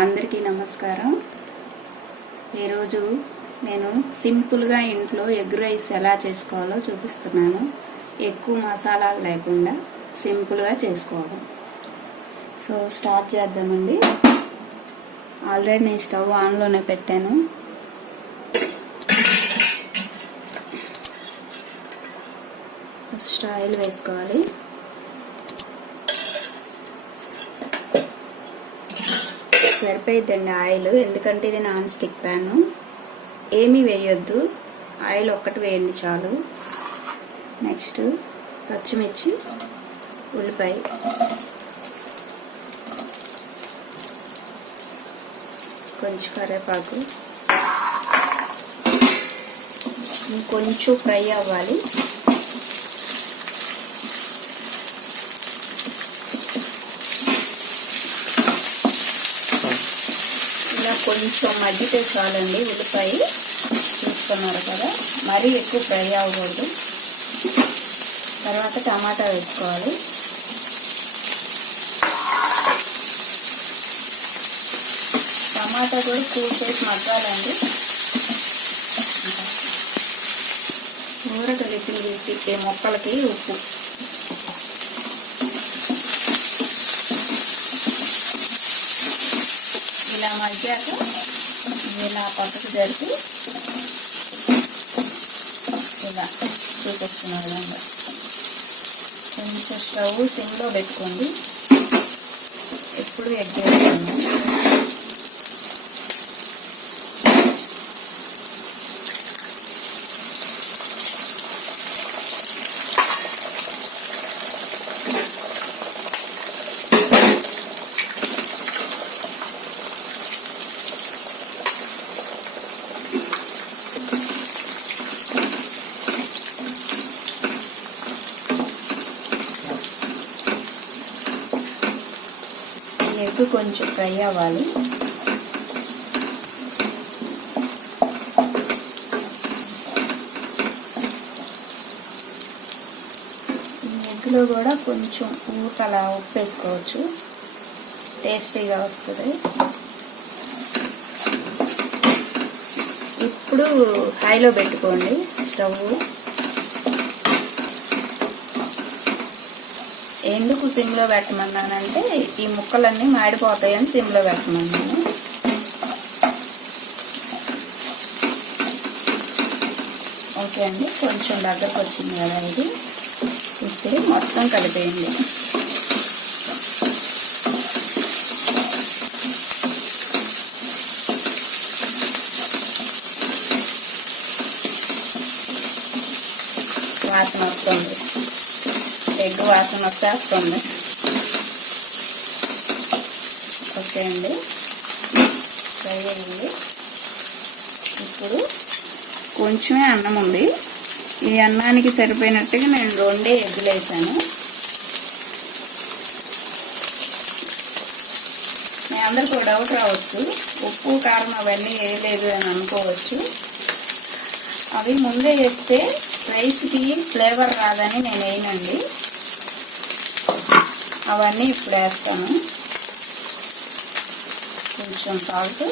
అందరికీ నమస్కారం। ఈరోజు నేను సింపుల్గా ఇంట్లో ఎగ్ రైస్ ఎలా చేసుకోవాలో చూపిస్తున్నాను। ఎక్కువ మసాలాలు లేకుండా సింపుల్గా చేసుకోవడం। సో స్టార్ట్ చేద్దామండి। ఆల్రెడీ నేను స్టవ్ ఆన్లోనే పెట్టాను। ఫస్ట్ ఆయిల్ వేసుకోవాలి। సరిపోయిద్దండి ఆయిల్, ఎందుకంటే ఇది నాన్ స్టిక్ ప్యాన్। ఏమీ వేయొద్దు, ఆయిల్ ఒక్కటి వేయండి చాలు। నెక్స్ట్ పచ్చిమిర్చి, ఉల్లిపాయ, కొంచెం కరివేపాకు, ఇంకొంచెం ఫ్రై అవ్వాలి। కొంచెం మగ్గితే చాలండి ఉల్లిపాయ, చూసుకున్నారు కదా, మరీ ఎక్కువ ఫ్రై అవ్వకూడదు। తర్వాత టమాటా వేసుకోవాలి। టమాటా కూడా కూసేసి మగ్గాలండి। ఊరక లిపిలు తీసి మొక్కలకి ఉప్పు, ఇలా మగ్గాక ఇలా పక్కకు జరిపి ఇలా చూపిస్తున్న విధంగా కొంచెం స్టవ్ సిమ్లో పెట్టుకోండి। ఎప్పుడు ఎగ్ వేస్తాను। ఎగ్ కొంచెం ఫ్రై అవ్వాలి। ఎగ్లో కూడా కొంచెం ఊకలా ఉప్పు వేసుకోవచ్చు, టేస్టీగా వస్తుంది। ఇప్పుడు హైలో పెట్టుకోండి స్టవ్। ఎందుకు సిమ్లో పెట్టమన్నానంటే ఈ ముక్కలన్నీ మాడిపోతాయని సిమ్లో పెట్టమన్నాను। ఓకే అండి, కొంచెం దగ్గరకు వచ్చింది కదా ఇది। ఇప్పుడు మొత్తం కలిపేయండి। వాసన వస్తుంది, ఎగ్ వాసన వచ్చేస్తుంది। ఓకే అండి, ఫ్రై అయ్యింది। ఇప్పుడు కొంచెమే అన్నం ఉంది, ఈ అన్నానికి సరిపోయినట్టుగా నేను 2 ఎగ్గులు వేసాను। మీ అందరికీ డౌట్ రావచ్చు, ఉప్పు కారం అవన్నీ వేయలేదు అని అనుకోవచ్చు। అవి ముందే వేస్తే రైస్కి ఫ్లేవర్ రాదని నేను వేయనండి, అవన్నీ ఇప్పుడు వేస్తాను। కొంచెం సాల్ట్,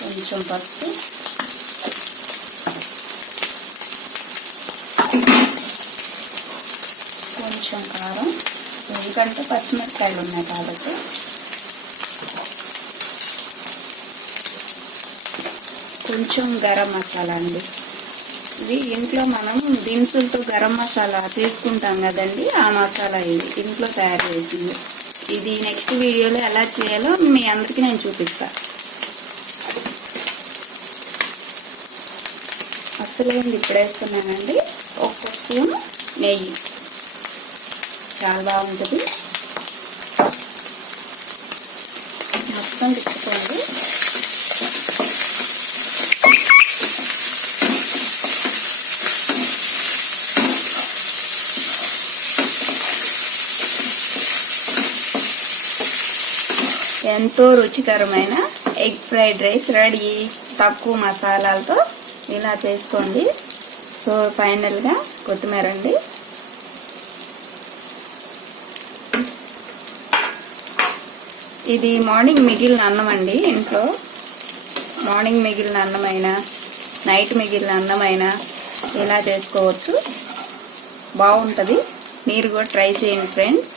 కొంచెం పసుపు, కొంచెం కారం, ఎందుకంటే పచ్చిమిరపకాయలు ఉన్నాయి కాబట్టి, కొంచెం గరం మసాలా అండి। ఇది ఇంట్లో మనం దినుసులతో గరం మసాలా చేసుకుంటాం కదండి, ఆ మసాలా ఇది ఇంట్లో తయారు చేసింది। ఇది నెక్స్ట్ వీడియోలో ఎలా చేయాలో మీ అందరికీ నేను చూపిస్తాను। అసలేంది ఇప్పుడు వేస్తున్నానండి, 1 స్పూన్ నెయ్యి, చాలా బాగుంటుంది। మొత్తం తిప్పుకోండి। ఎంతో రుచికరమైన ఎగ్ ఫ్రైడ్ రైస్ రెడీ, తక్కువ మసాలాలతో ఇలా చేసుకోండి। సో ఫైనల్గా కొత్తిమీర అండి, ఇది మార్నింగ్ మిగిలిన అన్నం అండి. ఇంట్లో మార్నింగ్ మిగిలిన అన్నమైనా నైట్ మిగిలిన అన్నమైనా ఇలా చేసుకోవచ్చు, బాగుంటుంది. మీరు కూడా ట్రై చేయండి ఫ్రెండ్స్.